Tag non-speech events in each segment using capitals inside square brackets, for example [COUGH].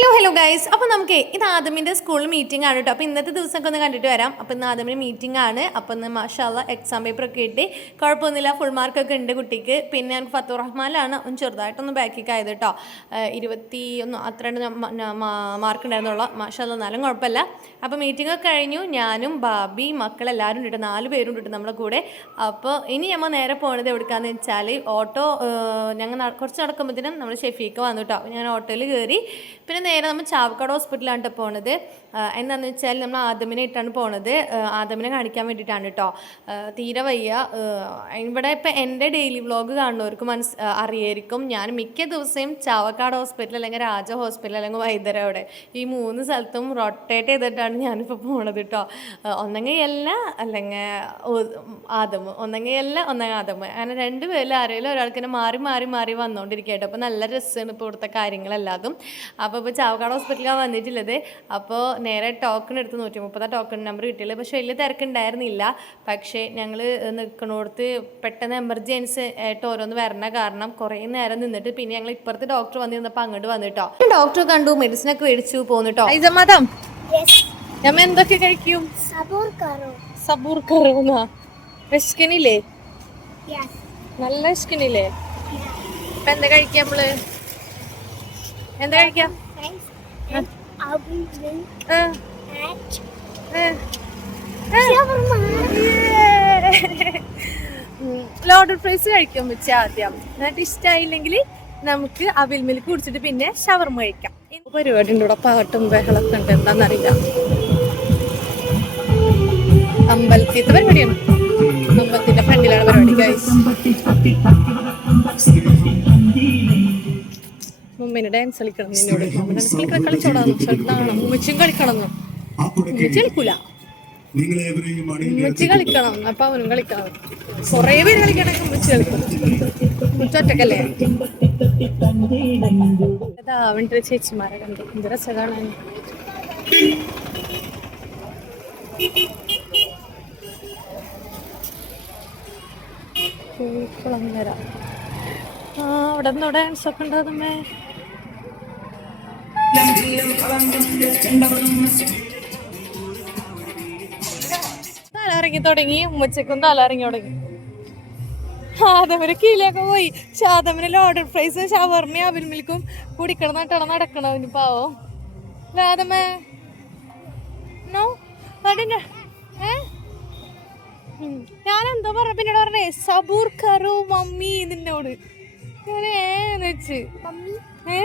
Hello hello guys അപ്പോൾ നമുക്ക് ഇത് ആദമിന്റെ സ്കൂൾ മീറ്റിംഗ് ആണ് കേട്ടോ അപ്പോൾ ഇന്നത്തെ ദിവസമൊക്കെ ഒന്ന് കണ്ടിട്ട് വരാം. അപ്പോൾ ഇന്ന് ആദമിന്റെ മീറ്റിംഗ് ആണ്. അപ്പോൾ ഇന്ന് മാഷാല്ല എക്സാം പേപ്പർ ഒക്കെ ഇട്ട് കുഴപ്പമൊന്നുമില്ല. ഫുൾ മാർക്കൊക്കെ ഉണ്ട് കുട്ടിക്ക്. പിന്നെ എനിക്ക് ഫത്തു റഹ്മാനാണ് ഒന്ന് ചെറുതായിട്ടൊന്ന് ബാക്കിക്ക് ആയത് കേട്ടോ ഇരുപത്തി ഒന്ന് അത്ര മാർക്ക് ഉണ്ടായിരുന്നുള്ള. മാഷാല്ല എന്നാലും കുഴപ്പമില്ല. അപ്പോൾ മീറ്റിംഗ് ഒക്കെ കഴിഞ്ഞു. ഞാനും ബാബി മക്കളെല്ലാവരും ഉണ്ട് നാല് പേരും ഉണ്ട് നമ്മുടെ കൂടെ. അപ്പോൾ ഇനി നമ്മൾ നേരെ പോകണത് എവിടുക്കാന്ന് വെച്ചാൽ ഓട്ടോ ഞങ്ങൾ കുറച്ച് നടക്കുമ്പോഴത്തേനും നമ്മൾ ഷെഫീക്ക് വന്നു കേട്ടോ ഞാൻ ഓട്ടോയിൽ കയറി. പിന്നെ നേരെ നമ്മൾ ചാവക്കാട് ഹോസ്പിറ്റലാണ് കേട്ടോ പോണത്. എന്താണെന്ന് വെച്ചാൽ നമ്മൾ ആദമിനെ ഇട്ടാണ് പോണത്. ആദമിനെ കാണിക്കാൻ വേണ്ടിയിട്ടാണ് കേട്ടോ തീരെ വയ്യ. ഇവിടെ ഇപ്പം എന്റെ ഡെയിലി വ്ളോഗ് കാണുന്നവർക്ക് മനസ് അറിയായിരിക്കും. ഞാൻ മിക്ക ദിവസവും ചാവക്കാട് ഹോസ്പിറ്റൽ അല്ലെങ്കിൽ രാജ ഹോസ്പിറ്റൽ അല്ലെങ്കിൽ വൈദ്യര അവിടെ ഈ മൂന്ന് സ്ഥലത്തും റൊട്ടേറ്റ് ചെയ്തിട്ടാണ് ഞാനിപ്പോൾ പോണത് കേട്ടോ ഒന്നെങ്കിൽ എല്ല അല്ലെങ്കിൽ ആദമ് ഒന്നെങ്കിൽ എല്ല ഒന്നെങ്കിൽ ആദമ് അങ്ങനെ രണ്ട് പേരിൽ ആരെങ്കിലും ഒരാൾക്കിനെ മാറി മാറി മാറി വന്നുകൊണ്ടിരിക്കുകയായിട്ടോ അപ്പോൾ നല്ല രസമാണ് ഇപ്പോൾ ഇവിടുത്തെ കാര്യങ്ങളെല്ലാതും. അപ്പോൾ ഇപ്പോൾ ചാവക്കാട് ഹോസ്പിറ്റലിലാണ് വന്നിട്ടുള്ളത്. അപ്പോൾ നേരെ ടോക്കൺ എടുത്ത് നൂറ്റി മുപ്പതാ ടോക്കൺ നമ്പർ കിട്ടിയില്ല പക്ഷേ വലിയ തിരക്കുണ്ടായിരുന്നില്ല. പക്ഷേ ഞങ്ങൾ നിൽക്കണോടത്ത് പെട്ടെന്ന് എമർജൻസി ആയിട്ട് ഓരോന്ന് വരണ കാരണം കുറേ നേരം നിന്നിട്ട് പിന്നെ ഞങ്ങൾ ഇപ്പുറത്ത് ഡോക്ടർ വന്നിരുന്നപ്പോൾ അങ്ങോട്ട് വന്നിട്ടോ. ഡോക്ടർ കണ്ടു മെഡിസിൻ ഒക്കെ മേടിച്ചു പോന്നിട്ടോ. ഞമ്മ എന്തൊക്കെ കഴിക്കും. സബൂർ കറുന്ന. നല്ല വിശക്കനില്ലേ ഇപ്പൊ എന്താ കഴിക്കാം നമ്മൾ? എന്താ കഴിക്കാം? Thanks. And at. Loaded fries കഴിക്കാൻ വെച്ച ആദ്യം. എന്നിട്ട് ഇഷ്ടമായില്ലെങ്കിൽ നമുക്ക് അവിൽ മിൽക്ക് കുടിച്ചിട്ട് പിന്നെ ഷവർമ കഴിക്കാം. പരിപാടി ഉണ്ട് ഇവിടെ പാട്ടും ബഹളൊക്കെ ഉണ്ട്? എന്താണെന്നറിയില്ല അമ്പലത്തിത്തെ പരിപാടിയാണ്. അമ്പലത്തിന്റെ ഫ്രണ്ടിലാണ് പരിപാടി ഗൈസ് മുമ്പിന് ഡാൻസ് കളിക്കണം എന്നോട് ഡാൻസ് കളിക്കണം കളിച്ചോടാ കളിക്കണം ഉമ്മച്ചും കളിക്കണം ഉമ്മച്ചി ഉമ്മച്ചി കളിക്കണം അപ്പൊ അവനും കളിക്കണം. കൊറേ പേര് കളിക്കണമെങ്കിൽ ഉമ്മച്ചി കളിക്കണം. ഉമ്മച്ചി അതാ അവന്റെ ചേച്ചിമാരെ കണ്ടു. എന്ത് രസ ആ അവിടെ നിന്നോ ഡാൻസ് ഒക്കെ ഉണ്ടാകുന്നേ തലറങ്ങി തുടങ്ങി ഉമ്മച്ചക്കും തലറങ്ങി തുടങ്ങി. ആദമന് കീഴിലൊക്കെ പോയി. ഷാദമന് ലോഡർ ഫ്രൈസ് ഷവർമ്മയും അവിൽ മിൽക്കും കുടിക്കണം നട്ടണം നടക്കണം അവന് പാവം. ലാദമേ നോ അതിന്റെ ഏ? എന്താ പറഞ്ഞ പിന്നീട് പറഞ്ഞേ സബൂർ കറു മമ്മി നിന്നോട്. ഞാൻ ഏന്ന് വെച്ച്. Mummy. ഏ?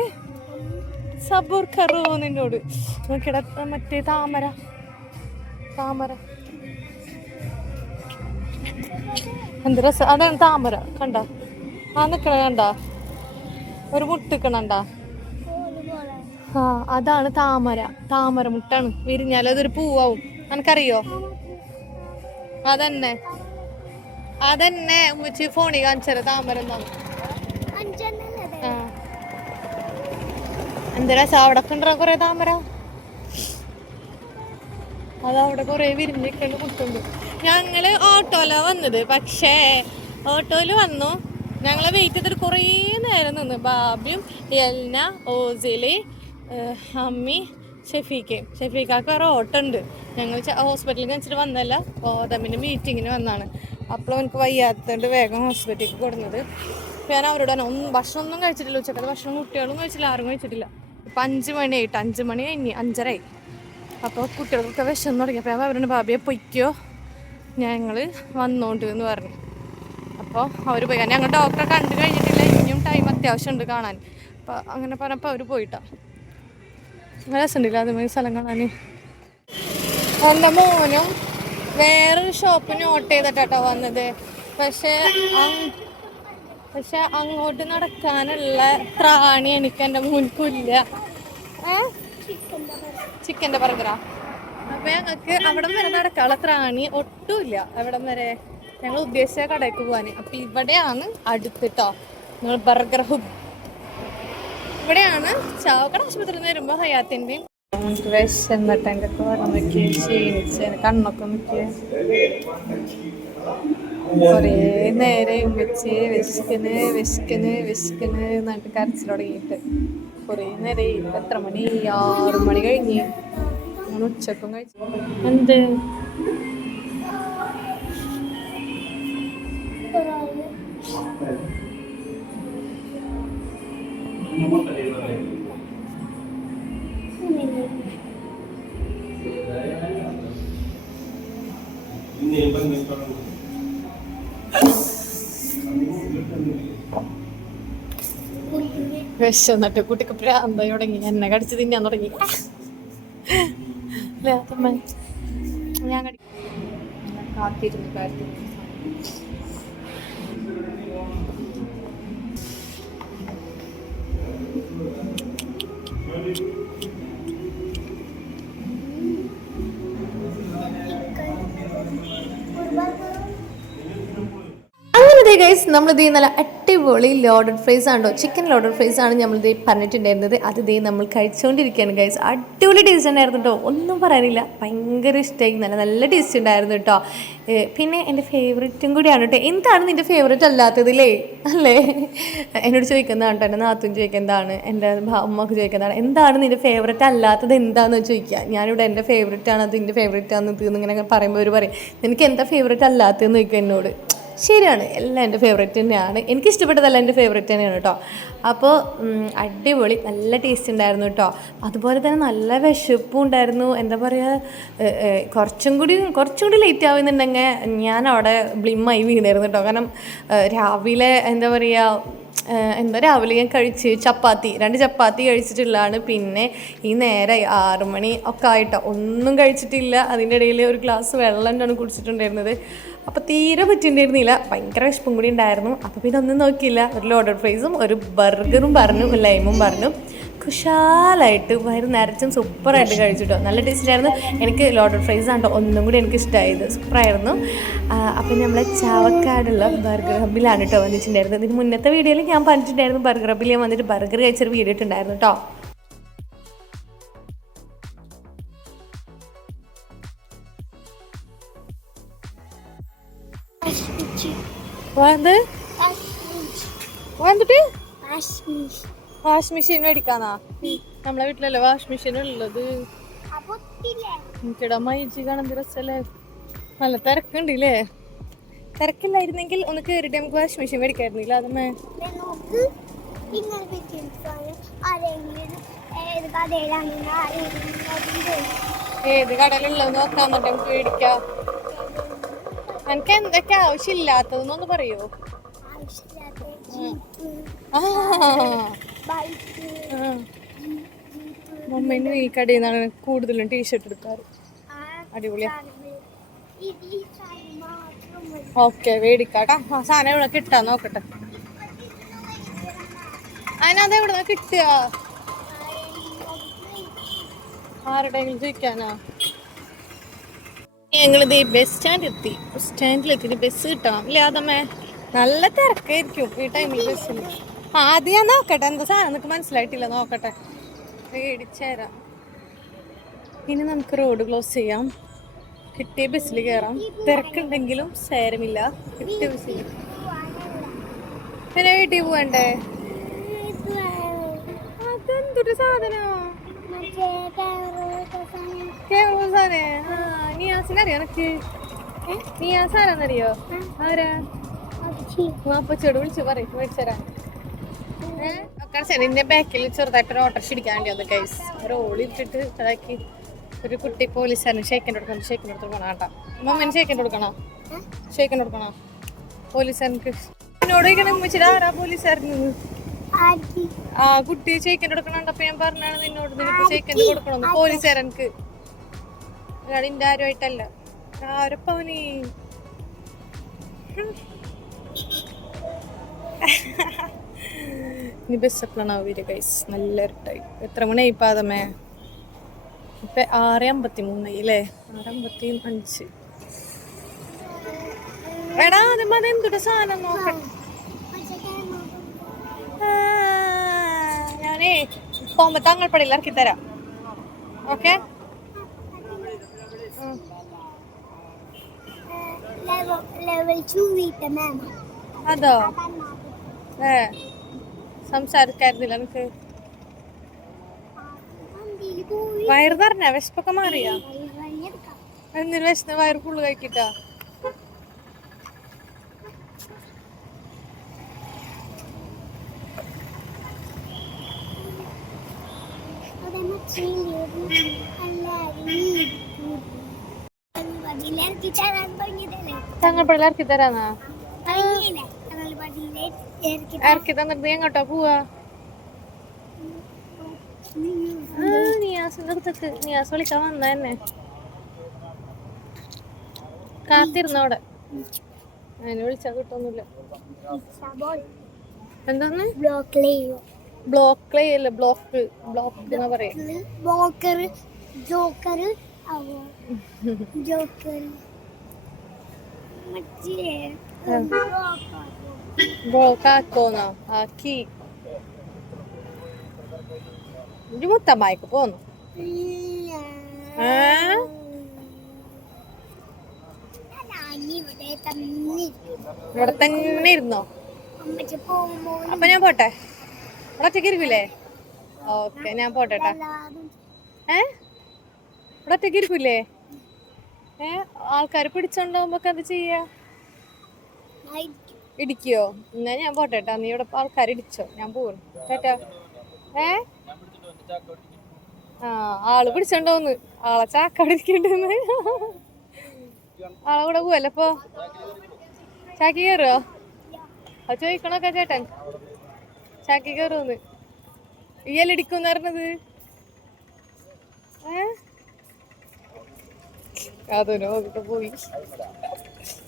സബൂർ കറു നിന്നോട്. നോക്കിട മറ്റേ താമര. താമര. എന്ത് രസ അതാണ് താമര കണ്ട? ആ നിക്കണ കണ്ട? ഒരു മുട്ടിക്കണണ്ട ആ അതാണ് താമര. താമര മുട്ടാണ്. വിരിഞ്ഞാൽ അതൊരു പൂവാവും. എനിക്കറിയോ അതന്നെ. അതന്നെ ഉമ്മച്ചി ഫോണി കാണിച്ചത് താമര ആ. എന്ത് രസം അവിടെ കണ്ട കൊറേ താമര? അതവിടെ കൊറേ വിരിഞ്ഞിട്ടുണ്ട് കുട്ടുണ്ട് ഞങ്ങൾ ഓട്ടോയിലാ വന്നത്. പക്ഷേ ഓട്ടോയിൽ വന്നു. ഞങ്ങളെ വെയിറ്റ് ചെയ്തിട്ട് കുറേ നേരം നിന്ന്. ബാബിയും എൽന ഓസിലി അമ്മി ഷെഫീക്കയും ഷെഫീക്കാക്ക് വേറെ ഓട്ടോ ഉണ്ട് ഞങ്ങൾ ഹോസ്പിറ്റലിൽ വെച്ചിട്ട് വന്നല്ല. ഓതമ്മിന്റെ മീറ്റിങ്ങിന് വന്നാണ്. അപ്പോൾ എനിക്ക് വയ്യാത്തതുകൊണ്ട് വേഗം ഹോസ്പിറ്റലിലേക്ക് കൊടുന്നത്. അപ്പോൾ ഞാൻ അവരോട് തന്നെ ഒന്നും ഭക്ഷണം ഒന്നും കഴിച്ചിട്ടില്ല. ഉച്ചക്കത്തെ ഭക്ഷണം കുട്ടികളും കഴിച്ചില്ല. ആരും കഴിച്ചിട്ടില്ല. ഇപ്പം അഞ്ച് മണിയായിട്ട് അഞ്ച് മണി കഴിഞ്ഞ് അഞ്ചരയായി അപ്പോൾ കുട്ടികൾക്കൊക്കെ വിഷം തുടങ്ങിയപ്പോൾ അവരുടെ ബാബിയെ പൊയ്ക്കോ. ഞങ്ങൾ വന്നോണ്ട് എന്ന് പറഞ്ഞു. അപ്പോൾ അവർ പോയി. കാരണം ഞങ്ങൾ ഡോക്ടറെ കണ്ടു കഴിഞ്ഞിട്ടില്ല. ഇനിയും ടൈം അത്യാവശ്യമുണ്ട് കാണാൻ. അപ്പോൾ അങ്ങനെ പറഞ്ഞപ്പോൾ അവർ പോയിട്ടാ. നല്ല രസമുണ്ടല്ലോ അതുമാതിരി സ്ഥലം കാണാൻ? എന്റെ മോനും വേറൊരു ഷോപ്പ് നോട്ട് ചെയ്തിട്ടാട്ടോ വന്നത്. പക്ഷേ പക്ഷെ അങ്ങോട്ട് നടക്കാനുള്ള പ്രാണി എനിക്ക് എന്റെ മോനിക്കില്ല ചിക്കന്റെ ചിക്കന്റെ ബർഗറാ അപ്പൊ ഞങ്ങൾക്ക് അവിടം വരെ നടക്കാനുള്ള പ്രാണി ഒട്ടുമില്ല. അവിടം വരെ ഞങ്ങൾ ഉദ്ദേശിച്ച കടയ്ക്ക് പോകാൻ അപ്പൊ ഇവിടെയാണ് അടുത്തിട്ടോ നിങ്ങൾ ബർഗർ ഹുബ്. ഇവിടെയാണ് ചാവക്കട ആശുപത്രി നിന്ന് വരുമ്പോ ഹയാത്തിന്റെയും വിശന്നിട്ട് എന്റെ കോരമൊക്കെ ക്ഷീണിച്ച് കണ്ണൊക്കെ നോക്കിയ കുറേ നേരം വെച്ച് വിശക്കന് വിശക്കന് വിശക്കന് എന്നിട്ട് കരച്ചിൽ തുടങ്ങിയിട്ട്. കുറേ നേരം എത്ര മണി? ആറ് മണി കഴിഞ്ഞ്. ഞാൻ ഉച്ചക്കും കഴിച്ചു. എന്ത്? വിശന്നിട്ട് കുട്ടിക്ക് പ്രാന്തായി തുടങ്ങി എന്നെ കടിച്ച് തിന്നാൻ തുടങ്ങി. ഞാൻ കടി ഞാൻ കാത്തിരുന്നു കാത്തിരുന്നു അങ്ങനെ ഗൈസ് നമ്മളിത് നല്ല അടിപൊളി ലോഡഡ് ഫ്രൈസ് ആണോ ചിക്കൻ ലോഡഡ് ഫ്രൈസ് ആണ് നമ്മൾ നമ്മളിത് പറഞ്ഞിട്ടുണ്ടായിരുന്നത്. അത് ഇതേ നമ്മൾ കഴിച്ചുകൊണ്ടിരിക്കുകയാണ് ഗൈസ് അടിപൊളി ടേസ്റ്റ് ഉണ്ടായിരുന്നു കേട്ടോ ഒന്നും പറയാനില്ല. ഭയങ്കര ഇഷ്ടമായി നല്ല നല്ല ടേസ്റ്റ് ഉണ്ടായിരുന്നു കേട്ടോ പിന്നെ എന്റെ ഫേവറേറ്റും കൂടിയാണ് കേട്ടോ എന്താണ് നിന്റെ ഫേവറേറ്റ് അല്ലാത്തതില്ലേ അല്ലേ? എന്നോട് ചോദിക്കുന്നതാണ് കേട്ടോ എന്റെ നാത്തും ചോദിക്കുന്നതാണ്. എന്റെ അമ്മയ്ക്ക് ചോദിക്കുന്നതാണ്. എന്താണ് നിന്റെ ഫേവറേറ്റ് അല്ലാത്തത്? എന്താണെന്ന് ചോദിക്കുക. ഞാനിവിടെ എന്റെ ഫേവറേറ്റ് ആണ് അത് എന്റെ ഫേവറേറ്റ് ആണ് ഇത് പറയുമ്പോൾ അവർ പറയും. നിനക്ക് എന്താ ഫേവറേറ്റ് അല്ലാത്തതെന്ന് ചോദിക്കുക എന്നോട്. ശരിയാണ്. എല്ലാം എന്റെ ഫേവറേറ്റ് തന്നെയാണ്. എനിക്ക് ഇഷ്ടപ്പെട്ടതല്ല എന്റെ ഫേവറേറ്റ് തന്നെയാണ് കേട്ടോ അപ്പോൾ അടിപൊളി. നല്ല ടേസ്റ്റ് ഉണ്ടായിരുന്നു കേട്ടോ അതുപോലെ തന്നെ നല്ല വിശപ്പും ഉണ്ടായിരുന്നു. എന്താ പറയുക കുറച്ചും കൂടി കുറച്ചും കൂടി ലേറ്റ് ആവുന്നുണ്ടെങ്കിൽ ഞാൻ അവിടെ ബ്ലിമ്മായി വീണായിരുന്നു കേട്ടോ കാരണം രാവിലെ എന്താ പറയുക എന്താ രാവിലെ ഞാൻ കഴിച്ച് ചപ്പാത്തി രണ്ട് ചപ്പാത്തി കഴിച്ചിട്ടുള്ളതാണ്. പിന്നെ ഈ നേരെ ആറ് മണി ഒക്കെ ആയിട്ടോ ഒന്നും കഴിച്ചിട്ടില്ല. അതിന്റെ ഇടയിൽ ഒരു ഗ്ലാസ് വെള്ളം തന്നെയാണ് കുടിച്ചിട്ടുണ്ടായിരുന്നത്. അപ്പോൾ തീരെ പറ്റിയിട്ടുണ്ടായിരുന്നില്ല. ഭയങ്കര വിശപ്പും കൂടി ഉണ്ടായിരുന്നു. അപ്പോൾ പിന്നെ ഒന്നും നോക്കിയില്ല. ഒരു ലോഡഡ് ഫ്രൈസും ഒരു ബർഗറും പറഞ്ഞു ലൈമും പറഞ്ഞു. കുശാലായിട്ട് വയറ് നിറച്ചും സൂപ്പറായിട്ട് കഴിച്ചിട്ടോ. നല്ല ടേസ്റ്റായിരുന്നു എനിക്ക് ലോട്ടർ ഫ്രൈസ് ആണ് ട്ടോ ഒന്നും കൂടി എനിക്ക് ഇഷ്ടമായത് സൂപ്പറായിരുന്നു അപ്പം നമ്മളെ ചാവക്കാടുള്ള ബർഗർ ഹബിലാണ് കേട്ടോ വന്നിട്ടുണ്ടായിരുന്നത്. ഇതിന് മുന്നത്തെ വീഡിയോയിൽ ഞാൻ പറഞ്ഞിട്ടുണ്ടായിരുന്നു ബർഗർ ഹബിൽ ഞാൻ വന്നിട്ട് ബർഗർ കഴിച്ചൊരു വീഡിയോ ഇട്ടുണ്ടായിരുന്നു കേട്ടോ. വന്നിട്ട് എന്തിട്ട്? വാഷ് മെഷീൻ മേടിക്കാന്നാ നമ്മളെ വീട്ടിലല്ലേ വാഷ് മെഷീൻ ഉള്ളത്? എനിക്കിടാ മൈജി കാണാൻ രസല്ലേ? നല്ല തിരക്കുണ്ട് ഇല്ലേ തിരക്കില്ലായിരുന്നെങ്കിൽ ഒന്ന് കയറിയിട്ട് നമുക്ക് വാഷ് മെഷീൻ മേടിക്കായിരുന്നില്ല അതമ്മേ. നോക്ക്. ഇങ്ങനെ പറ്റിയിരിക്കാണ് ആരെങ്കിലും ഏത് കടലുള്ളത് ആരെങ്കിലും ഏത് കടയിലുള്ളത് നോക്കാൻ നമുക്ക് മേടിക്കാം. എനിക്ക് എന്തൊക്കെ ആവശ്യമില്ലാത്തതെന്നൊന്ന് പറയോ? ആവശ്യമില്ലാത്ത. മമ്മീന് ഈ കടയിൽ നിന്നാണ് കൂടുതലും ടീഷർട്ട് എടുക്കാറ്. അടിപൊളിയാ. ഓക്കെ മേടിക്കാട്ടാ സാധനം ഇവിടെ കിട്ടാ നോക്കട്ടെ. അതിനത് എവിടെ കിട്ടുക? ആരുടെയെങ്കിലും ചോദിക്കാനാ? ഞങ്ങളിത് ബസ് സ്റ്റാൻഡ് എത്തി. ബസ് എത്തി ബസ് കിട്ടണം. ഇല്ലേ അതമ്മേ? നല്ല തിരക്കായിരിക്കും ഈ ടൈമിൽ ബസ്സിൽ ആദ്യം ഞാൻ നോക്കട്ടെ. എന്താ സാധനം നിനക്ക് മനസ്സിലായിട്ടില്ല. നോക്കട്ടെ. മേടിച്ചേരാം. ഇനി നമുക്ക് റോഡ് ക്ലോസ് ചെയ്യാം. കിട്ടിയ ബസ്സിൽ കയറാം തിരക്കുണ്ടെങ്കിലും സാരമില്ല. കിട്ടിയ ബസ്സിൽ പിന്നെ വീട്ടിൽ പോവണ്ടേ? അതെന്തൊരു സാധനോ? മറ്റേ കാറൊക്കെ സാധനം കേവലം നീ ആ. നിയാസാരാന്നറിയോ ആരാ അപ്പച്ചോട് വിളിച്ചു പറയും. മേടിച്ചരാ. നിന്റെ ബാക്കിൽ ചെറുതായിട്ട് ഒരു ഓട്ടർഷ ഇടിക്കാൻ വേണ്ടി വന്നു കൈസ് ഒരു ഓളിട്ടിട്ട് ഇതാക്കി. ഒരു കുട്ടി പോലീസുകാരന് ഷേക്കിന്റെ കൊടുക്കണം ഷേക്കിന്റെ അടുത്ത് കൊടുക്കണം? കേട്ടോ മമ്മീന് ഷേക്കിന്റെ കൊടുക്കണോ? ഷേക്കിന്റെ കൊടുക്കണോ? പോലീസുകാരനക്ക് എന്നോട് ചോദിക്കണം വെച്ചിട്ട് ആരാ പോലീസുകാരന്? ആ കുട്ടി ഷേക്കിന്റെ കൊടുക്കണോണ്ടപ്പോ ഞാൻ പറഞ്ഞാണ് നിന്നോട് നിനക്ക് ഷേക്കിന്റെ കൊടുക്കണം പോലീസുകാരനക്ക് ഇന്റെ ആരുമായിട്ടല്ല. ആരപ്പവനി [LAUGHS] ഇനി ബസ് എപ്പോഴാണ് വരിക ഗൈസ് നല്ല ഇരുട്ടായി എത്ര മണിയായി പാതമേ ഇപ്പം ആറ് അമ്പത്തി മൂന്നായി അല്ലേ? ആറ് അമ്പത്തി അഞ്ച്. എടാ അതിമ്മ അതെന്തുടെ സാധനം ആ, ഞാനേ പോകുമ്പോ താങ്കൾ ഇറക്കി തരാം. ഓക്കെ? level level 2 വീട്ടെ മാം അതോ? ഏ സംസാരിക്കായിരുന്നില്ല എനിക്ക് വയറ് പറഞ്ഞ വിശപ്പൊക്കെ മാറിയാ? എന്തിനു വിശന്ന് വയറ് ഫുള്ള് കഴിക്കിട്ടാ തങ്ങൾ പിള്ളേർക്ക് തരാന്നാ ഇറക്കി തന്നിട്ട് എങ്ങോട്ടാ പോവാ? നിയാസിന്റെ അടുത്തേക്ക്. നിയാസ് വിളിക്കാൻ വന്ന തന്നെ കാത്തിരുന്നോടെ അതിനെ വിളിച്ചാ കിട്ടൊന്നുമില്ല എന്താന്ന്? ബ്ലോക്ക് അല്ല ബ്ലോക്ക് ബ്ലോക്ക് എന്നാ പറയാ? ബോക്കർ ജോക്കർ ജോക്കർ മറ്റേ ബ്ലോക്ക് ആക്കോന്നോ ആക്കി ഇജ്ജ് മുത്തമ്മായിക്ക് പോന്നു ഏ? ഇവിടെ തന്നെ ഇവിടെ തന്നെ ഇരുന്നോ അപ്പൊ ഞാൻ പോട്ടെ ഇവിടെ ഒറ്റയ്ക്ക് ഇരിക്കൂലേ ഓക്കെ ഞാൻ പോട്ടെ ഏ? ഇവിടെ ഒറ്റയ്ക്ക് ഇരിക്കൂലേ ഏ ആൾക്കാർ പിടിച്ചോണ്ടാവുമ്പോ അത് ചെയ്യാ. ഇടിക്കോ? എന്നാ ഞാൻ പോട്ടെ കേട്ടോ നീ ഇവിടെ ആൾക്കാർ ഇടിച്ചോ? ഞാൻ പോകും ചേട്ടാ ഏ? ആ ആൾ പിടിച്ചോണ്ടോന്ന്. ആളെ ചാക്കടിക്കണ്ടെന്ന് ആളെ കൂടെ പോവല്ലേ അപ്പോ ചാക്കി കയറുവോ അത് ചോദിക്കണൊക്കെ ചേട്ടൻ. ചാക്കി കയറുമെന്ന് ഇയ്യല്ല ഇടിക്കുന്ന് പറഞ്ഞത്. ഏ? അതൊരു പോയി.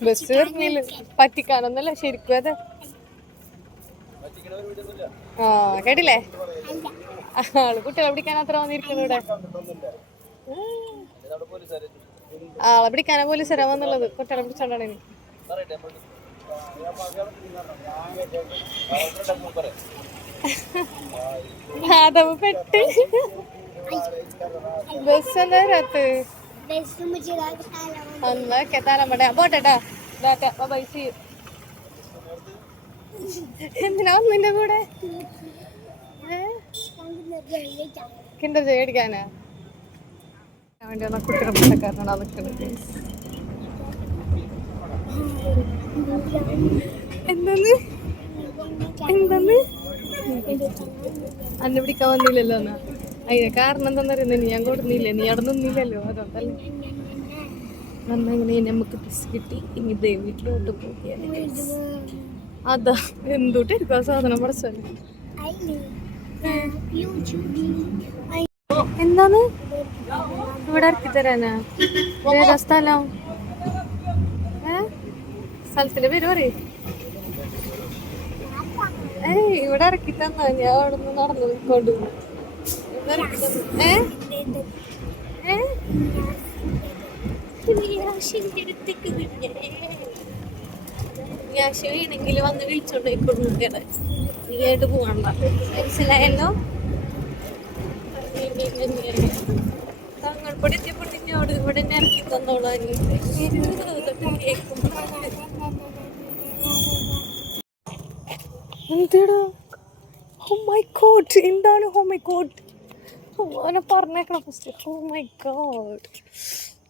ബസ് വരുന്നില്ല പറ്റിക്കാനൊന്നല്ല ശരിക്കും അതെ. ആ കേട്ടില്ലേ? ആൾ കുട്ടികളെ പിടിക്കാൻ അത്ര വന്നിരിക്കുന്നു ഇവിടെ. ആളെ പിടിക്കാനാ പോലീസുകാരാ വന്നുള്ളത്. കുട്ടികളെ പിടിച്ചോണ്ടാണ് ഇനി. അതവ് പെട്ട്. ബസ് എന്താ രാത്ത് ബസ് കെത്താലം തലമട പോട്ടെട്ടാ എന്തിനാ നിന്റെ കൂടെ? കിണ്ടർ ഞാൻ വേണ്ടി വന്ന കുട്ടികളെ പട്ടക്കാരനാണ് നിൽക്കുന്നത് എന്തെന്ന്? എന്തെന്ന്? അന്നെ പിടിക്കാൻ വന്നില്ലല്ലോ എന്നാ. അതിന് കാരണം എന്താണെന്നറിയുന്ന നീ ഞാൻ കൊടുന്നില്ലേ? നീ അവിടെ നിന്നില്ലല്ലോ. അതുകൊണ്ടല്ലേ. അന്നങ്ങനെ നമുക്ക് ബസ് കിട്ടി. ഇനി ദേ വീട്ടിലോട്ട് പോവുകയാണ് അതാ. എന്തുട്ടായിരിക്കും ആ സാധനം പഠിച്ചല്ലേ എന്താണ്? ഇവിടെ ഇറക്കി തരാനാ? ഏതാ സ്ഥലം? ഏ? സ്ഥലത്തിന്റെ പേര് പറയേ. ഏയ് ഇവിടെ ഇറക്കി തന്നാ. ഞാൻ അവിടെ നിന്ന് നടന്നു പോയിക്കൊണ്ട് വീണെങ്കിൽ വന്ന് വിളിച്ചോണ്ട് പോയിക്കൊടുക്കേടെ നീ മനസ്സിലായല്ലോ? തങ്ങൾപ്പൊടി എത്തിയപ്പോൾ നിന്നോട് ഇവിടെ തന്നെ ഇറക്കി തന്നോളാം എന്തിടാ? ഹോ മൈ ഗോഡ് എന്താണ്? ഹോ മൈ ഗോഡ് അവനെ പറഞ്ഞേക്കണം ഫസ്റ്റ് ഓ മൈ ഗോഡ്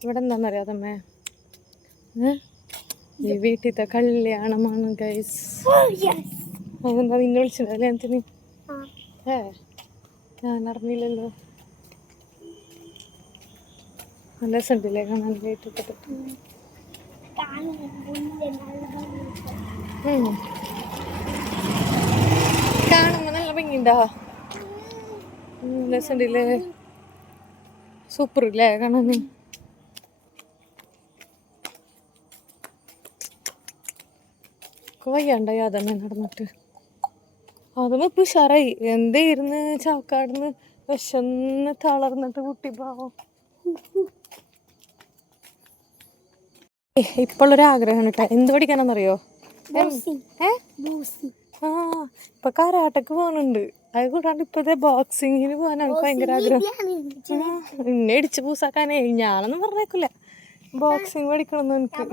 ഇവിടെ എന്താണെന്നറിയാതമ്മേ അമ്മേ ഈ വീട്ടിലത്തെ കല്യാണമാണ് ഗൈസ് അതെന്താ നിന്നെ വിളിച്ചത്? കല്യാണത്തിന് ഏ? ഞാൻ അറിഞ്ഞില്ലല്ലോ നല്ല രസമുണ്ടല്ലേ കാണാൻ? വീട്ടിൽ കാണുമ്പോ നല്ല ഭംഗിണ്ടാ രസമുണ്ടല്ലേ? സൂപ്പർ ഇല്ലേ കാണാൻ വയ്യാണ്ടായി അതന്നെ നടന്നിട്ട്. അതും ഇപ്പൊ ഉഷാറായി. എന്തേ ഇരുന്ന് ചാക്കാടുന്ന് വിശന്ന് തളർന്നിട്ട് കുട്ടി പാവം. ഇപ്പോഴൊരു ആഗ്രഹം കേട്ടോ. എന്ത് പഠിക്കാനാന്നറിയോ? ഏ? ഇപ്പൊ കരാട്ടക്ക് പോകുന്നുണ്ട് അത് കൂടാണ്ട് ഇപ്പത്തെ ബോക്സിങ്ങിന് പോകാൻ എനിക്ക് ഭയങ്കര ആഗ്രഹം എന്നെ ഇടിച്ച് പൂസാക്കാനേ ഞാനൊന്നും പറഞ്ഞേക്കില്ല ബോക്സിങ് പഠിക്കണം എനിക്ക്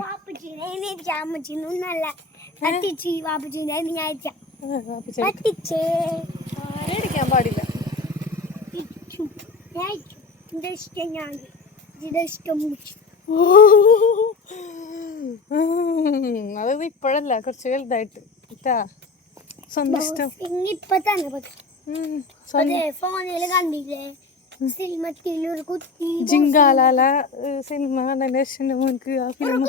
പാടില്ല ഇച്ചു. ഞാൻ അയച്ചു. ഞാൻ ഇതിന്റെ ഇഷ്ടം മുച്ചി ഉം, അത് ഇപ്പോഴല്ല കുറച്ച് വലുതായിട്ട് ഇട്ടാ സ്വന്തം ഇഷ്ടം ഇപ്പൊ തന്നെ ഫോണിൽ കണ്ടില്ലേ? ജിങ്കാലാല സിനിമ ശേഷം ആ ഫിലിം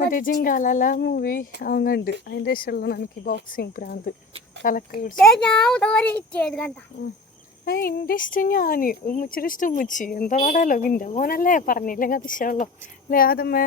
മറ്റേ ജിങ്കാലാല മൂവി അവൻ കണ്ട്. അതിന്റെ ശേഷമുള്ള എനിക്ക് ബോക്സിങ് പ്രാന്ത്. തലക്ക് ഇഷ്ടം ഞാൻ ഉമ്മച്ചിയുടെ ഇഷ്ടം ഉമ്മച്ചി. എന്താ പാടാലോ നിന്റെ മോനല്ലേ പറഞ്ഞില്ലെങ്കിൽ അതിശയമുള്ളൂ? അല്ലേ അതമ്മേ